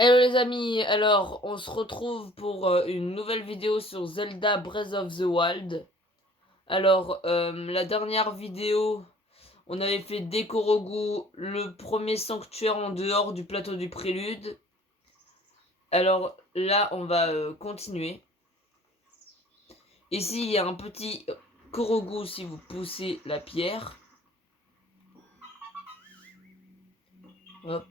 Hello les amis, alors on se retrouve pour une nouvelle vidéo sur Zelda Breath of the Wild. Alors la dernière vidéo, on avait fait Dekorogu, le premier sanctuaire en dehors du plateau du prélude. Alors là on va continuer. Ici il y a un petit Korogu si vous poussez la pierre. Hop.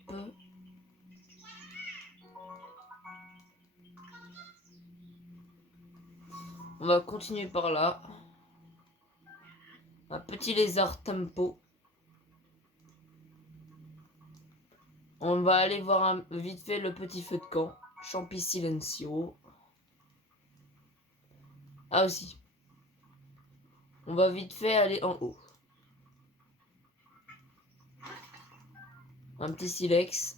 On va continuer par là. Un petit lézard tempo. On va aller voir vite fait le petit feu de camp. Champi Silencio. Ah aussi. On va vite fait aller en haut. Un petit silex.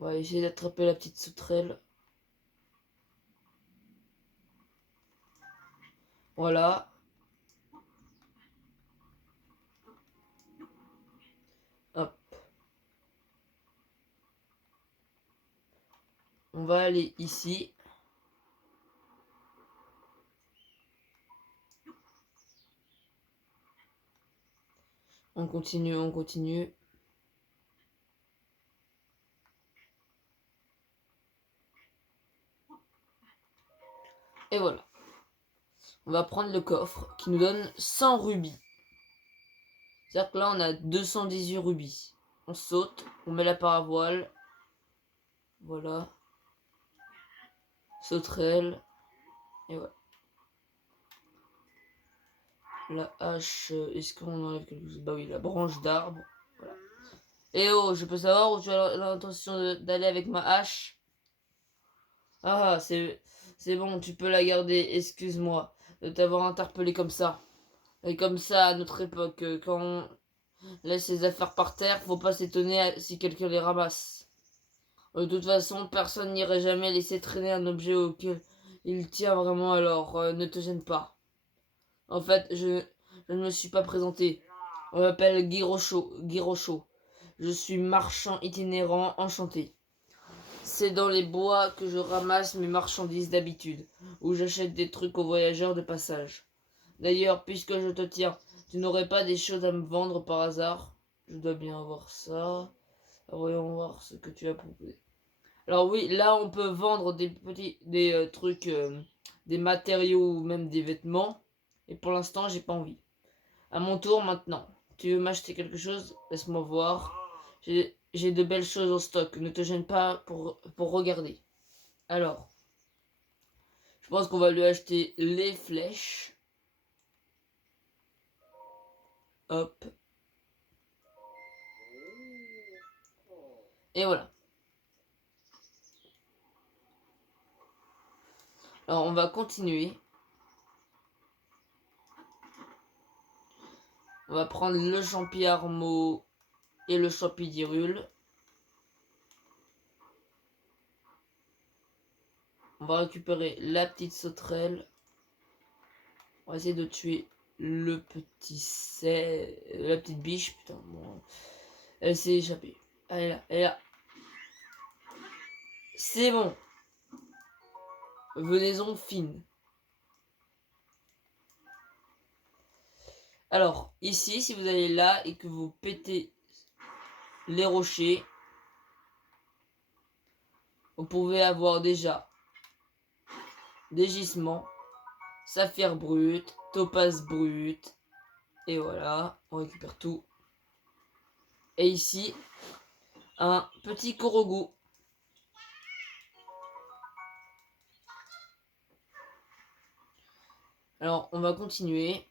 On va essayer d'attraper la petite sauterelle. Voilà. Hop. On va aller ici. On continue, on continue. Et voilà. On va prendre le coffre qui nous donne 100 rubis. C'est-à-dire que là, on a 218 rubis. On saute, on met la paravoile. Voilà. Sauterelle. Et voilà. La hache, est-ce qu'on enlève quelque chose? Bah oui, la branche d'arbre. Voilà. Et oh, je peux savoir où tu as l'intention d'aller avec ma hache? Ah, c'est bon, tu peux la garder. Excuse-moi de t'avoir interpellé comme ça. Et comme ça, à notre époque, quand on laisse ses affaires par terre, faut pas s'étonner si quelqu'un les ramasse. De toute façon, personne n'irait jamais laisser traîner un objet auquel il tient vraiment, alors ne te gêne pas. En fait, je ne me suis pas présenté. On m'appelle Guy Rochaud. Je suis marchand itinérant enchanté. C'est dans les bois que je ramasse mes marchandises d'habitude, où j'achète des trucs aux voyageurs de passage. D'ailleurs, puisque je te tiens, tu n'aurais pas des choses à me vendre par hasard? Je dois bien avoir ça. Voyons voir ce que tu as proposé. Alors oui, là on peut vendre des trucs, des matériaux ou même des vêtements. Et pour l'instant, j'ai pas envie. À mon tour maintenant. Tu veux m'acheter quelque chose? Laisse-moi voir. J'ai de belles choses en stock. Ne te gêne pas pour regarder. Alors, je pense qu'on va lui acheter les flèches. Hop. Et voilà. Alors, on va continuer. On va prendre le champi armo et le champi dirule. On va récupérer la petite sauterelle. On va essayer de tuer le la petite biche. Putain, bon. Elle s'est échappée. Elle est là, elle est là. C'est bon. Venaison fine. Alors, ici, si vous allez là et que vous pétez les rochers, vous pouvez avoir déjà des gisements, saphir brut, topaz brut, et voilà, on récupère tout. Et ici, un petit korogu. Alors, on va continuer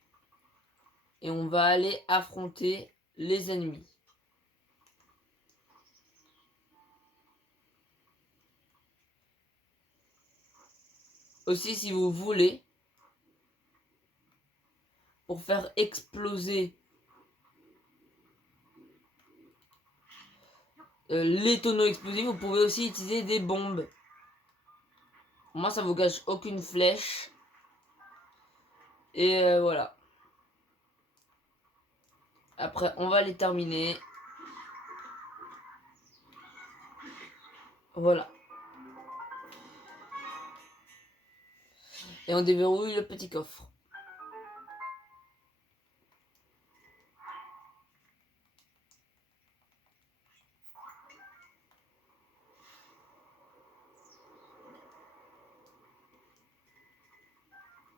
et on va aller affronter les ennemis. Aussi, si vous voulez, pour faire exploser les tonneaux explosifs, vous pouvez aussi utiliser des bombes. Moi, ça vous gâche aucune flèche. Et voilà. Après, on va les terminer. Voilà. Et on déverrouille le petit coffre.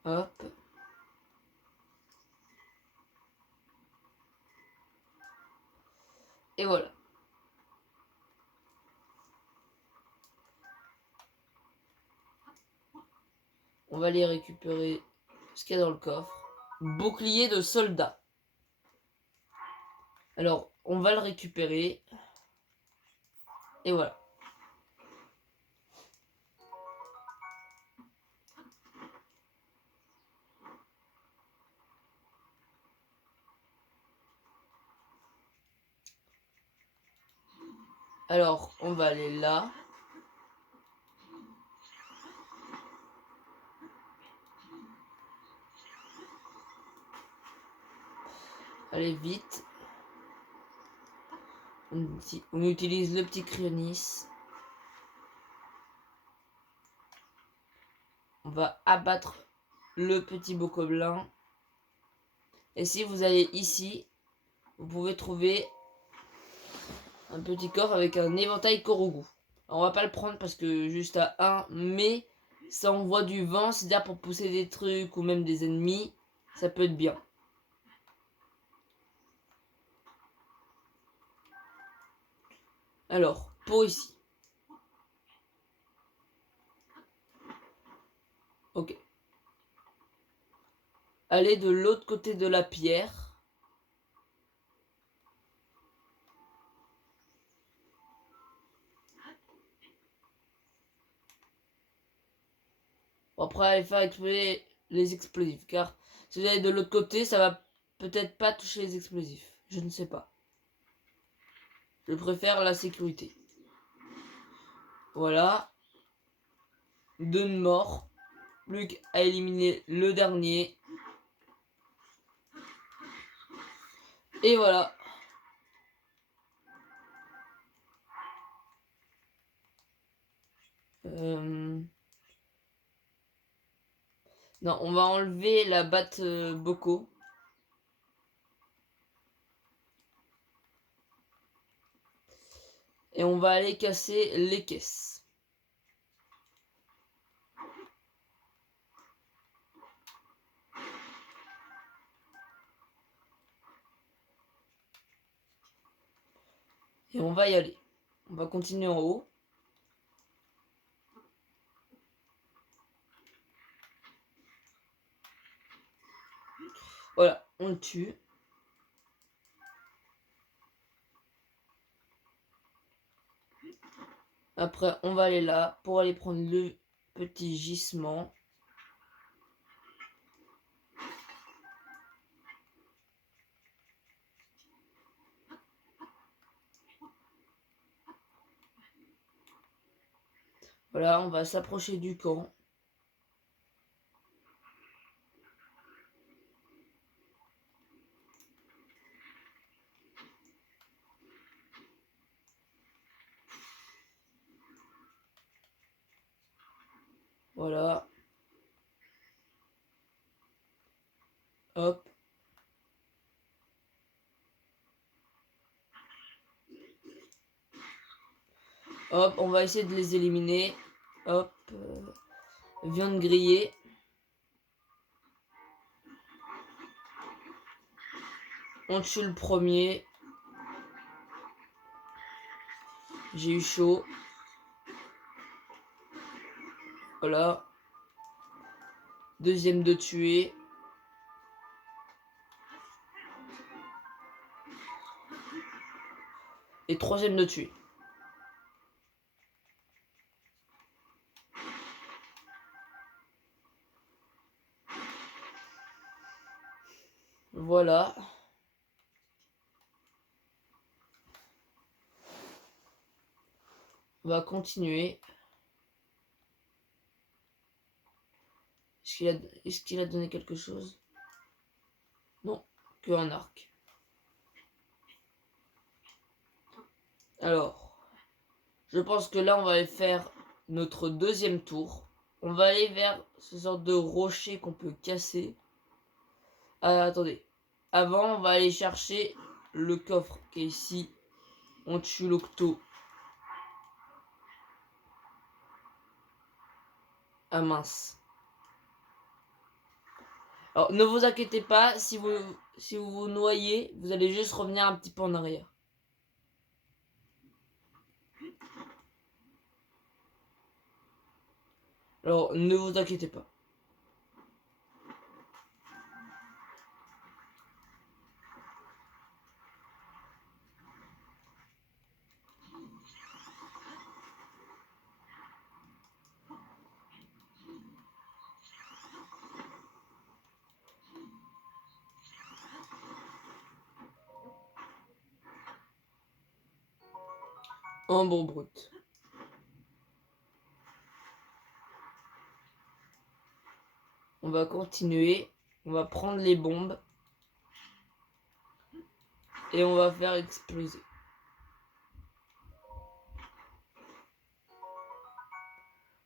Hop. Et voilà. On va aller récupérer ce qu'il y a dans le coffre. Bouclier de soldat. Alors, on va le récupérer. Et voilà. Alors, on va aller là. Allez, vite. On utilise le petit cryonis. On va abattre le petit bokoblin. Et si vous allez ici, vous pouvez trouver un petit coffre avec un éventail Korogu. On va pas le prendre parce que juste à 1, mais ça envoie du vent, c'est-à-dire pour pousser des trucs ou même des ennemis, ça peut être bien. Alors, pour ici. Ok. Allez de l'autre côté de la pierre. Bon, après, allez faire exploser les explosifs. Car si vous allez de l'autre côté, ça va peut-être pas toucher les explosifs. Je ne sais pas. Je préfère la sécurité. Voilà. 2 morts. Plus qu'à éliminer le dernier. Et voilà. Non, on va enlever la batte Boko. Et on va aller casser les caisses. Et on va y aller. On va continuer en haut. Voilà, on le tue. Après, on va aller là pour aller prendre le petit gisement. Voilà, on va s'approcher du camp. Voilà. Hop. Hop, on va essayer de les éliminer. Hop. Viande grillée. On tue le premier. J'ai eu chaud. Voilà. Deuxième de tuer. Et troisième de tuer. Voilà. On va continuer. Est-ce qu'il a donné quelque chose? Non, que un arc. Alors, je pense que là, on va aller faire notre deuxième tour. On va aller vers ce genre de rocher qu'on peut casser. Attendez. Avant, on va aller chercher le coffre qui est ici. On tue l'octo. Ah mince. Alors, ne vous inquiétez pas, si vous vous noyez, vous allez juste revenir un petit peu en arrière. Alors, ne vous inquiétez pas. Ambre brute. On va continuer. On va prendre les bombes. Et on va faire exploser.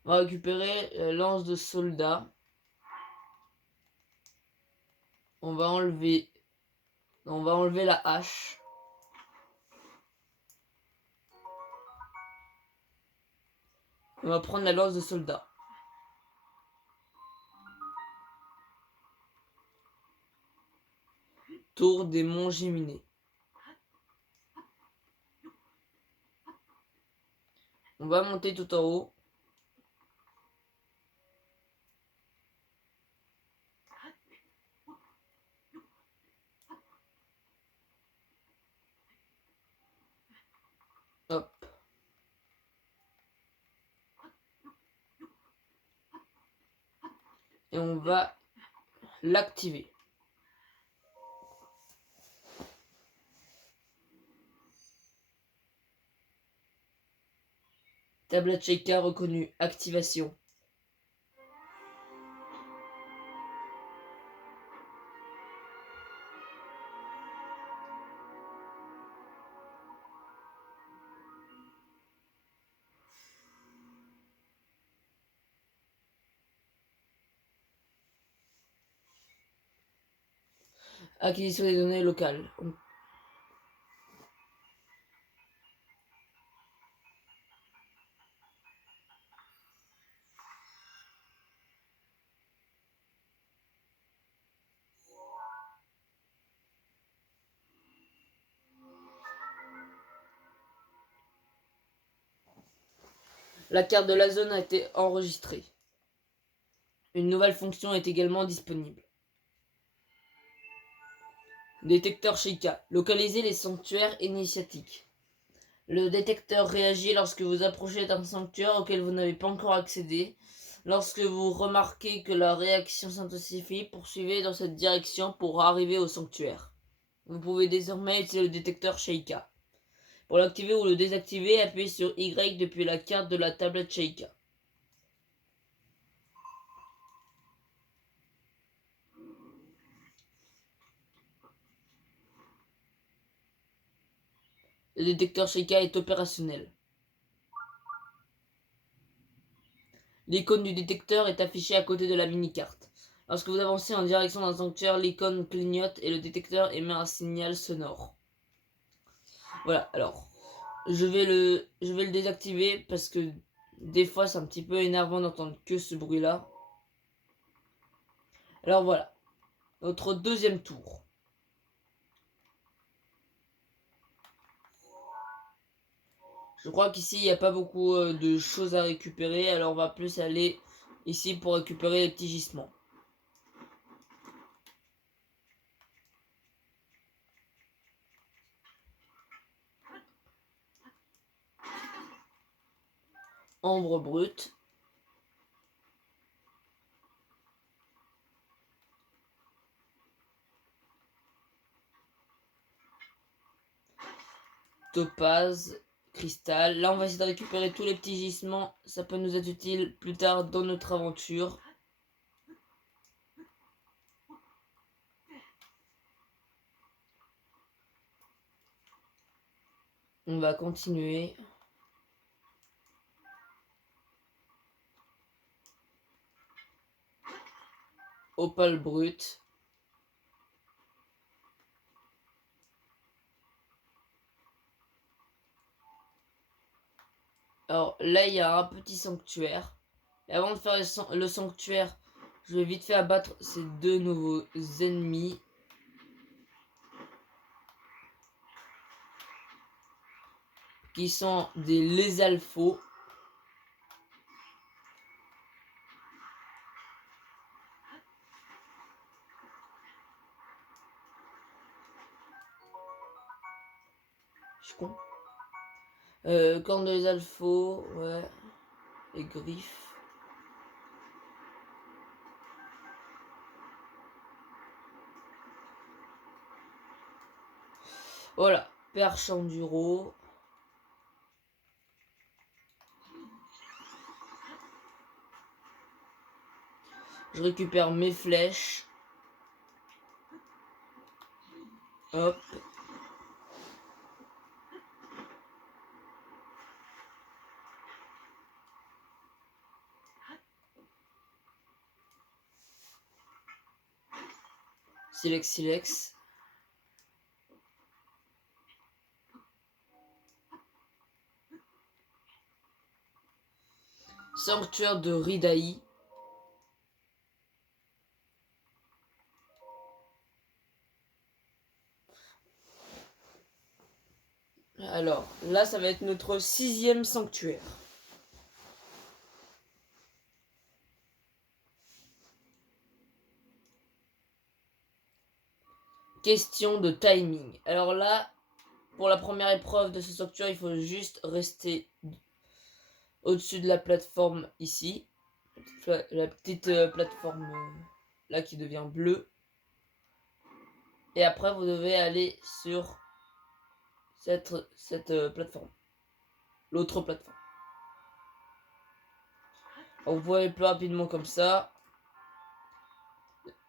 On va récupérer la lance de soldat. On va enlever la hache. On va prendre la lance de soldat. Tour des monts Géminées. On va monter tout en haut. Hop. Et on va l'activer. Tablette Sheikah reconnue. Activation. Acquisition des données locales. La carte de la zone a été enregistrée. Une nouvelle fonction est également disponible. Détecteur Sheikah. Localiser les sanctuaires initiatiques. Le détecteur réagit lorsque vous approchez d'un sanctuaire auquel vous n'avez pas encore accédé. Lorsque vous remarquez que la réaction s'intensifie, poursuivez dans cette direction pour arriver au sanctuaire. Vous pouvez désormais utiliser le détecteur Sheikah. Pour l'activer ou le désactiver, appuyez sur Y depuis la carte de la tablette Sheikah. Le détecteur Sheikah est opérationnel. L'icône du détecteur est affichée à côté de la mini-carte. Lorsque vous avancez en direction d'un sanctuaire, l'icône clignote et le détecteur émet un signal sonore. Voilà, alors, je vais le désactiver parce que des fois c'est un petit peu énervant d'entendre que ce bruit-là. Alors voilà, notre deuxième tour. Je crois qu'ici il n'y a pas beaucoup de choses à récupérer, alors on va plus aller ici pour récupérer les petits gisements. Ambre brute. Topaz, cristal. Là, on va essayer de récupérer tous les petits gisements. Ça peut nous être utile plus tard dans notre aventure. On va continuer. Opale brut. Alors là, il y a un petit sanctuaire. Et avant de faire le sanctuaire, je vais vite fait abattre ces deux nouveaux ennemis. Qui sont des lézalfaux. Je suis con. Cornes de lézalfaux, ouais. Et griffes. Voilà, perche enduro. Je récupère mes flèches. Hop. Silex. Sanctuaire de Ridaï. Alors, là, ça va être notre 6e sanctuaire. Question de timing. Alors là, pour la première épreuve de ce sanctuaire, il faut juste rester au-dessus de la plateforme ici. La petite plateforme là qui devient bleue. Et après, vous devez aller sur cette plateforme. L'autre plateforme. Alors, vous pouvez aller plus rapidement comme ça.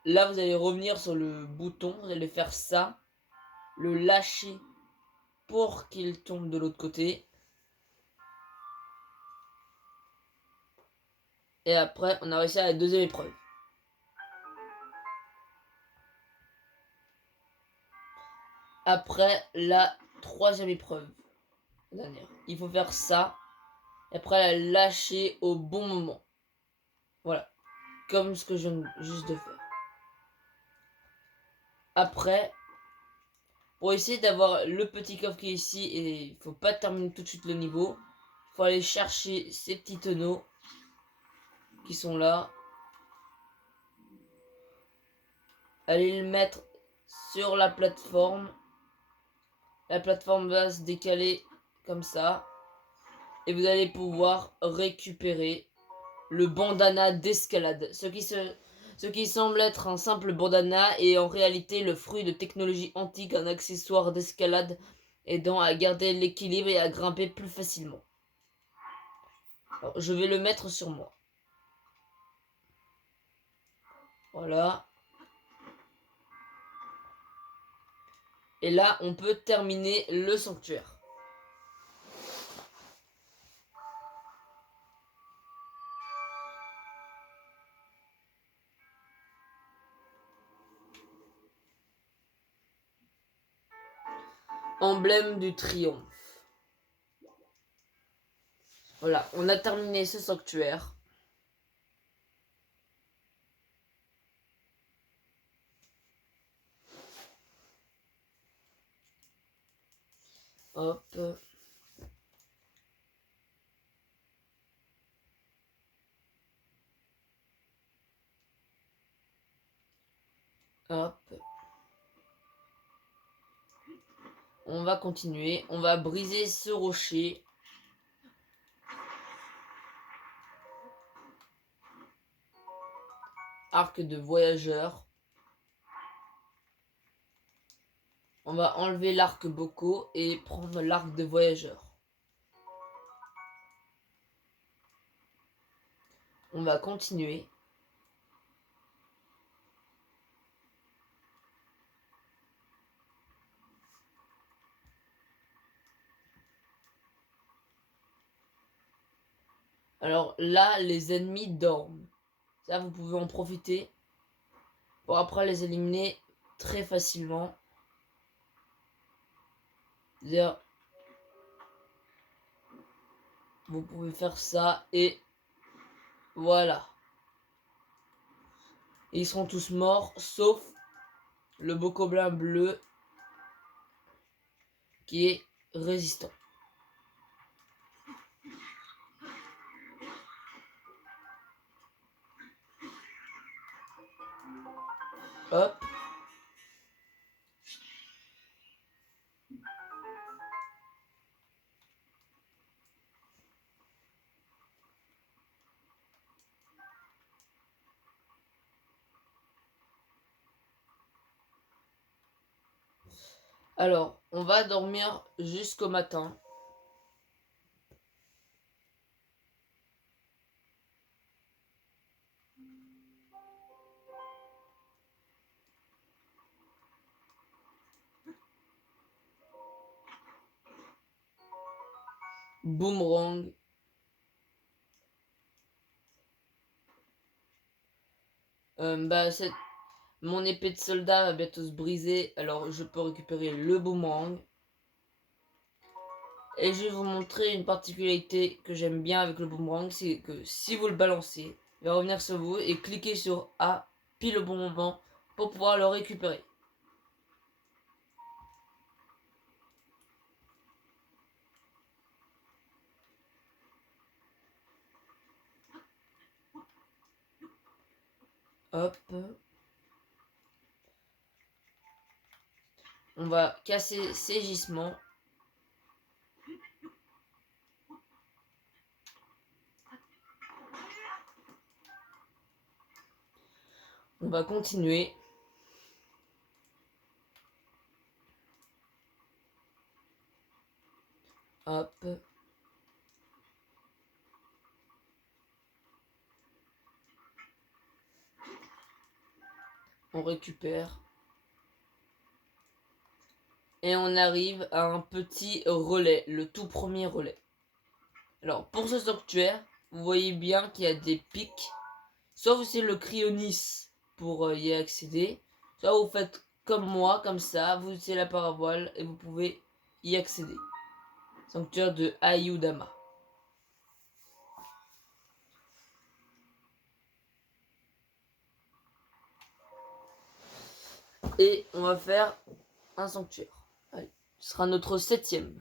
Là, vous allez revenir sur le bouton. Vous allez faire ça. Le lâcher pour qu'il tombe de l'autre côté. Et après, on a réussi à la deuxième épreuve. Après, la troisième épreuve. Dernière. Il faut faire ça. Et après, la lâcher au bon moment. Voilà. Comme ce que je viens juste de faire. Après, pour essayer d'avoir le petit coffre qui est ici, et il faut pas terminer tout de suite le niveau, il faut aller chercher ces petits tonneaux qui sont là. Allez le mettre sur la plateforme. La plateforme va se décaler comme ça. Et vous allez pouvoir récupérer le bandana d'escalade. Ce qui semble être un simple bandana est en réalité le fruit de technologie antique, un accessoire d'escalade aidant à garder l'équilibre et à grimper plus facilement. Alors, je vais le mettre sur moi. Voilà. Et là, on peut terminer le sanctuaire. Emblème du triomphe. Voilà, on a terminé ce sanctuaire. Hop. Hop. On va continuer. On va briser ce rocher. Arc de voyageur. On va enlever l'arc Boko et prendre l'arc de voyageur. On va continuer. Alors là, les ennemis dorment. Ça, vous pouvez en profiter pour après les éliminer très facilement. C'est-à-dire, vous pouvez faire ça et voilà. Ils seront tous morts, sauf le bokoblin bleu qui est résistant. Hop. Alors, on va dormir jusqu'au matin. Boomerang. Mon épée de soldat va bientôt se briser, alors je peux récupérer le boomerang. Et je vais vous montrer une particularité que j'aime bien avec le boomerang, c'est que si vous le balancez, il va revenir sur vous et cliquez sur A pile au bon moment pour pouvoir le récupérer. Hop. On va casser ces gisements. On va continuer. Hop. On récupère. Et on arrive à un petit relais, le tout premier relais. Alors, pour ce sanctuaire, vous voyez bien qu'il y a des pics. Soit vous c'est le cryonis pour y accéder, soit vous faites comme moi, comme ça, vous utilisez la paravoile et vous pouvez y accéder. Sanctuaire de Ayudama. Et on va faire un sanctuaire. Allez, ce sera notre 7e.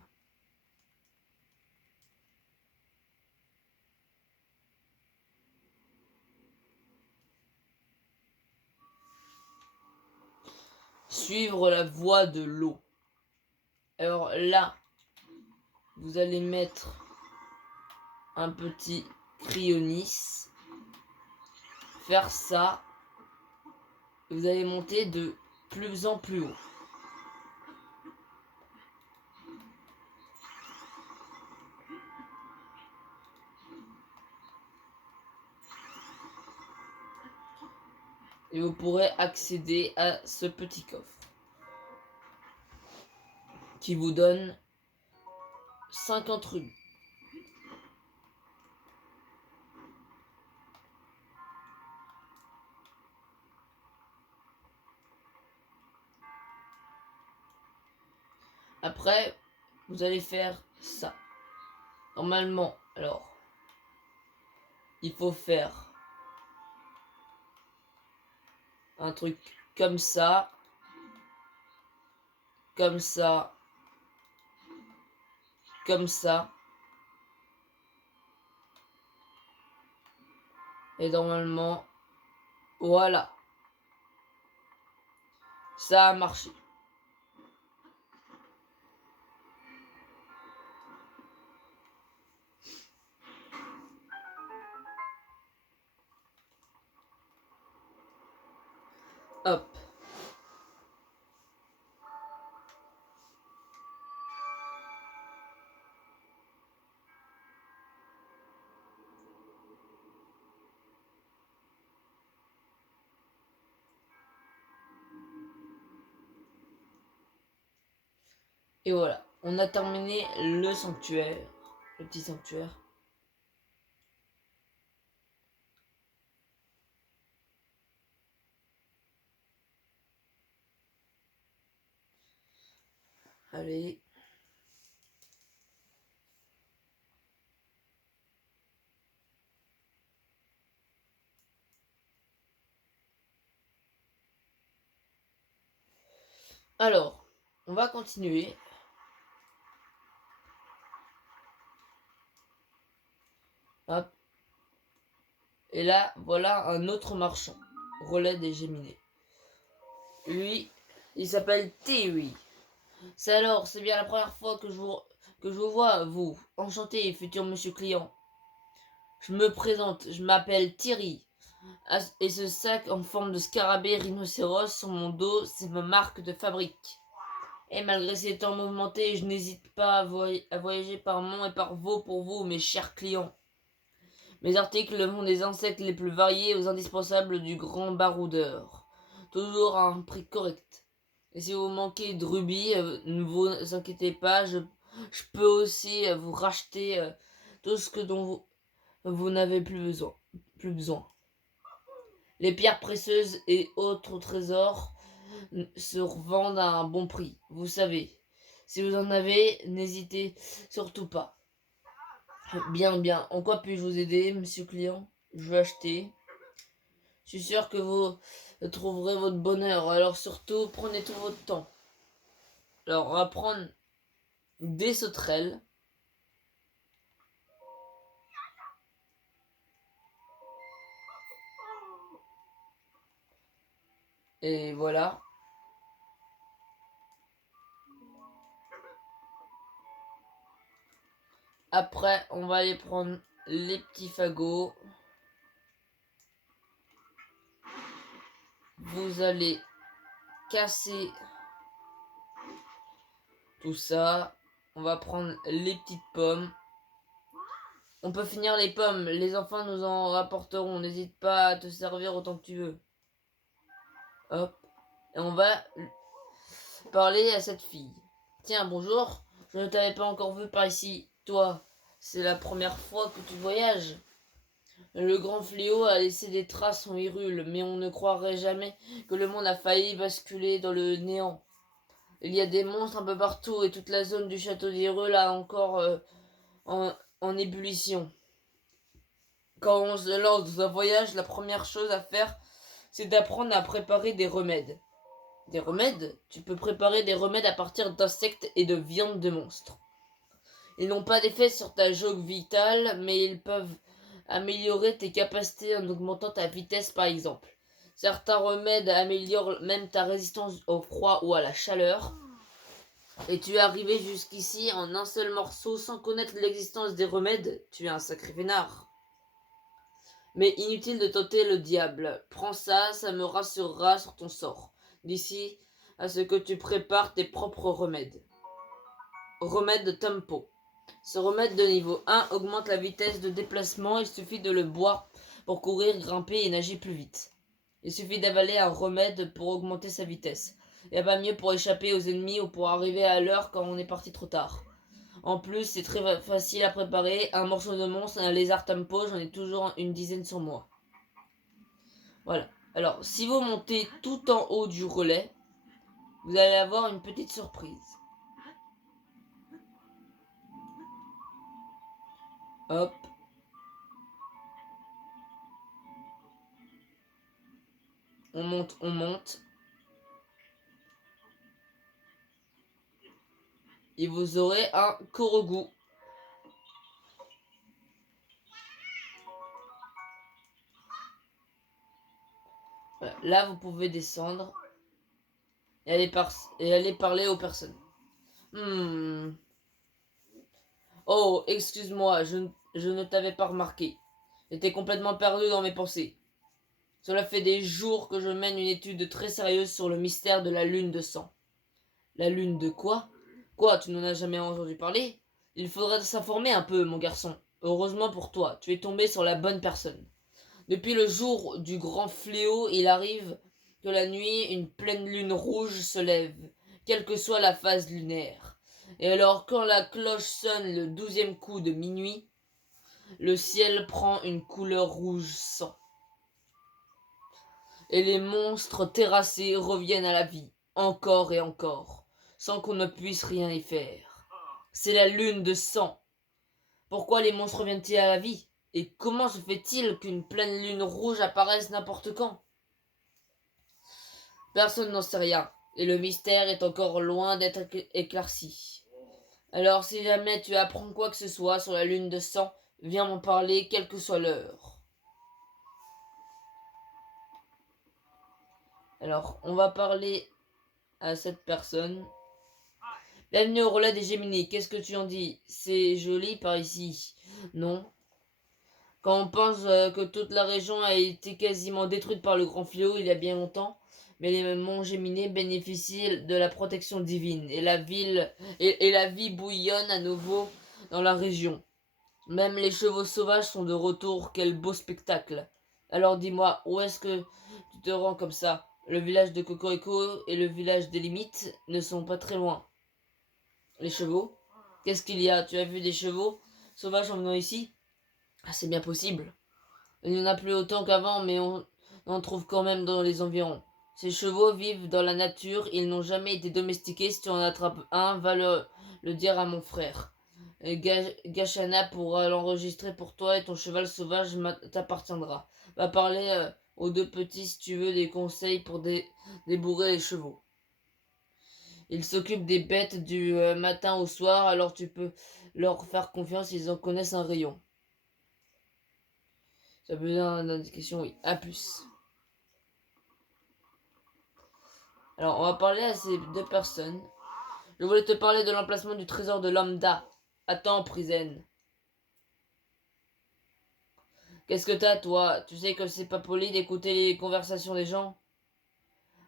Suivre la voie de l'eau. Alors là, vous allez mettre un petit cryonis. Faire ça. Vous allez monter de plus en plus haut. Et vous pourrez accéder à ce petit coffre qui vous donne 50 rubis. Après, vous allez faire ça. Normalement, alors, il faut faire un truc comme ça, comme ça, comme ça. Et normalement, voilà. Ça a marché. Hop. Et voilà. On a terminé le sanctuaire. Le petit sanctuaire. Allez. Alors, on va continuer. Hop. Et là, voilà un autre marchand. Relais des Géminés. Lui, il s'appelle Terry. C'est bien la première fois que je vous vois, vous. Enchanté, futur monsieur client. Je me présente, je m'appelle Thierry. Et ce sac en forme de scarabée rhinocéros sur mon dos, c'est ma marque de fabrique. Et malgré ces temps mouvementés, je n'hésite pas à voyager par mont et par veau pour vous, mes chers clients. Mes articles vont des insectes les plus variés aux indispensables du grand baroudeur. Toujours à un prix correct. Et si vous manquez de rubis, ne vous inquiétez pas, je peux aussi vous racheter tout ce que dont vous n'avez plus besoin. Les pierres précieuses et autres trésors se revendent à un bon prix, vous savez. Si vous en avez, n'hésitez surtout pas. Bien. En quoi puis-je vous aider, monsieur client? Je veux acheter. Je suis sûr que vous trouverez votre bonheur, alors surtout, prenez tout votre temps. Alors, on va prendre des sauterelles. Et voilà. Après, on va aller prendre les petits fagots. Vous allez casser tout ça. On va prendre les petites pommes. On peut finir les pommes. Les enfants nous en rapporteront. N'hésite pas à te servir autant que tu veux. Hop. Et on va parler à cette fille. Tiens, bonjour. Je ne t'avais pas encore vu par ici. Toi, c'est la première fois que tu voyages. Le grand fléau a laissé des traces en Hyrule, mais on ne croirait jamais que le monde a failli basculer dans le néant. Il y a des monstres un peu partout et toute la zone du château d'Hyrule a encore en ébullition. Quand on se lance dans un voyage, la première chose à faire, c'est d'apprendre à préparer des remèdes. Des remèdes? Tu peux préparer des remèdes à partir d'insectes et de viande de monstres. Ils n'ont pas d'effet sur ta jauge vitale, mais ils peuvent améliorer tes capacités en augmentant ta vitesse par exemple. Certains remèdes améliorent même ta résistance au froid ou à la chaleur. Et tu es arrivé jusqu'ici en un seul morceau sans connaître l'existence des remèdes. Tu es un sacré vénard. Mais inutile de tenter le diable. Prends ça, ça me rassurera sur ton sort. D'ici à ce que tu prépares tes propres remèdes. Remède de tempo. Ce remède de niveau 1 augmente la vitesse de déplacement. Il suffit de le boire pour courir, grimper et nager plus vite. Il suffit d'avaler un remède pour augmenter sa vitesse. Il n'y a pas mieux pour échapper aux ennemis ou pour arriver à l'heure quand on est parti trop tard. En plus, c'est très facile à préparer. Un morceau de monstre et un lézard tempo, j'en ai toujours une dizaine sur moi. Voilà. Alors, si vous montez tout en haut du relais, vous allez avoir une petite surprise. Hop. On monte. Et vous aurez un Korogu. Voilà. Là, vous pouvez descendre et aller parler aux personnes. Oh, excuse-moi, je ne t'avais pas remarqué. J'étais complètement perdu dans mes pensées. Cela fait des jours que je mène une étude très sérieuse sur le mystère de la lune de sang. La lune de quoi? Quoi, tu n'en as jamais entendu parler? Il faudrait s'informer un peu, mon garçon. Heureusement pour toi, tu es tombé sur la bonne personne. Depuis le jour du grand fléau, il arrive que la nuit, une pleine lune rouge se lève, quelle que soit la phase lunaire. Et alors, quand la cloche sonne le 12e coup de minuit, le ciel prend une couleur rouge sang. Et les monstres terrassés reviennent à la vie, encore et encore. sans qu'on ne puisse rien y faire. C'est la lune de sang. Pourquoi les monstres reviennent-ils à la vie? Et comment se fait-il qu'une pleine lune rouge apparaisse n'importe quand? Personne n'en sait rien, et le mystère est encore loin d'être éclairci. Alors si jamais tu apprends quoi que ce soit sur la lune de sang, viens m'en parler, quelle que soit l'heure. Alors, on va parler à cette personne. Bienvenue au relais des Géminis, qu'est-ce que tu en dis? C'est joli par ici. Non. Quand on pense que toute la région a été quasiment détruite par le grand fléau il y a bien longtemps, mais les monts Géminis bénéficient de la protection divine et la vie bouillonne à nouveau dans la région. Même les chevaux sauvages sont de retour, quel beau spectacle. Alors dis-moi, où est-ce que tu te rends comme ça? Le village de Cocorico et le village des limites ne sont pas très loin. Les chevaux? Qu'est-ce qu'il y a? Tu as vu des chevaux sauvages en venant ici? Ah, c'est bien possible. Il n'y en a plus autant qu'avant, mais on en trouve quand même dans les environs. Ces chevaux vivent dans la nature, ils n'ont jamais été domestiqués. Si tu en attrapes un, va le dire à mon frère. Gachana pourra l'enregistrer pour toi et ton cheval sauvage t'appartiendra. Va parler aux deux petits si tu veux des conseils pour débourrer les chevaux. Ils s'occupent des bêtes du matin au soir, alors tu peux leur faire confiance, ils en connaissent un rayon. Ça peut donner une indication, oui. A plus. Alors, on va parler à ces deux personnes. Je voulais te parler de l'emplacement du trésor de Lambda. Attends, Prisen. Qu'est-ce que t'as, toi? Tu sais que c'est pas poli d'écouter les conversations des gens?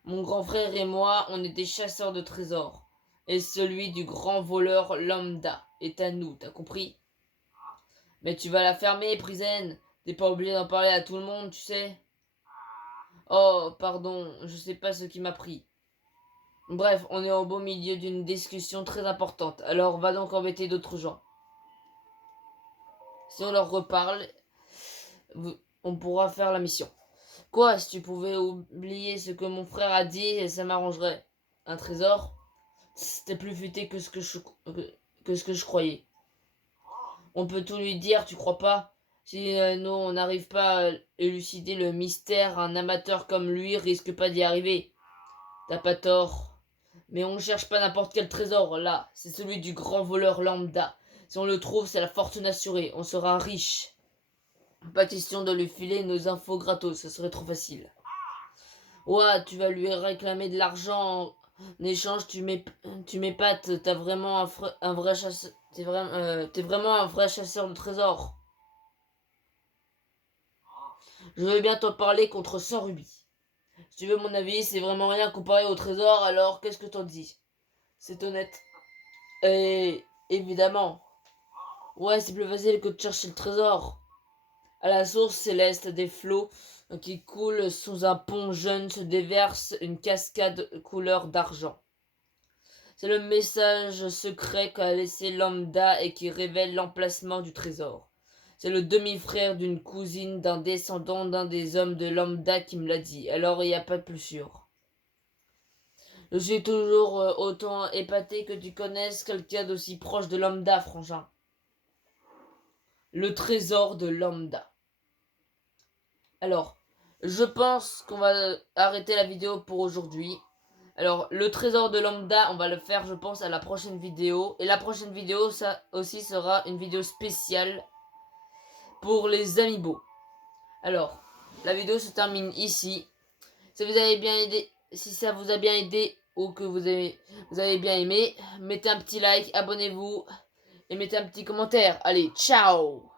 Mon grand frère et moi, on est des chasseurs de trésors. Et celui du grand voleur Lambda est à nous, t'as compris? Mais tu vas la fermer, Prisen. T'es pas obligé d'en parler à tout le monde, tu sais. Oh, pardon, je sais pas ce qui m'a pris. Bref, on est au beau milieu d'une discussion très importante, alors va donc embêter d'autres gens. Si on leur reparle, on pourra faire la mission. Quoi, si tu pouvais oublier ce que mon frère a dit, ça m'arrangerait. Un trésor? C'était plus futé que ce que je croyais. On peut tout lui dire, tu crois pas? Si nous, on n'arrive pas à élucider le mystère, un amateur comme lui risque pas d'y arriver. T'as pas tort. Mais on ne cherche pas n'importe quel trésor, là. C'est celui du grand voleur lambda. Si on le trouve, c'est la fortune assurée. On sera riche. Pas question de lui filer nos infos gratos, ça serait trop facile. Ouais, tu vas lui réclamer de l'argent en échange, tu m'épates. T'as vraiment un vrai chasseur. T'es vraiment un vrai chasseur de trésors. Je veux bien t'en parler contre 100 rubis. Si tu veux mon avis, c'est vraiment rien comparé au trésor, alors qu'est-ce que t'en dis? C'est honnête. Et évidemment. Ouais, c'est plus facile que de chercher le trésor. À la source céleste des flots qui coulent sous un pont jeune se déverse une cascade couleur d'argent. C'est le message secret qu'a laissé Lambda et qui révèle l'emplacement du trésor. C'est le demi-frère d'une cousine d'un descendant d'un des hommes de Lambda qui me l'a dit, alors il n'y a pas de plus sûr. Je suis toujours autant épaté que tu connaisses quelqu'un d'aussi proche de Lambda, frangin. Le trésor de Lambda. Alors, je pense qu'on va arrêter la vidéo pour aujourd'hui. Alors, le trésor de Lambda, on va le faire, je pense, à la prochaine vidéo. Et la prochaine vidéo, ça aussi sera une vidéo spéciale pour les amiibo. Alors, la vidéo se termine ici. Si vous avez bien aidé, si ça vous a bien aidé ou que vous avez bien aimé, mettez un petit like, abonnez-vous et mettez un petit commentaire. Allez, ciao!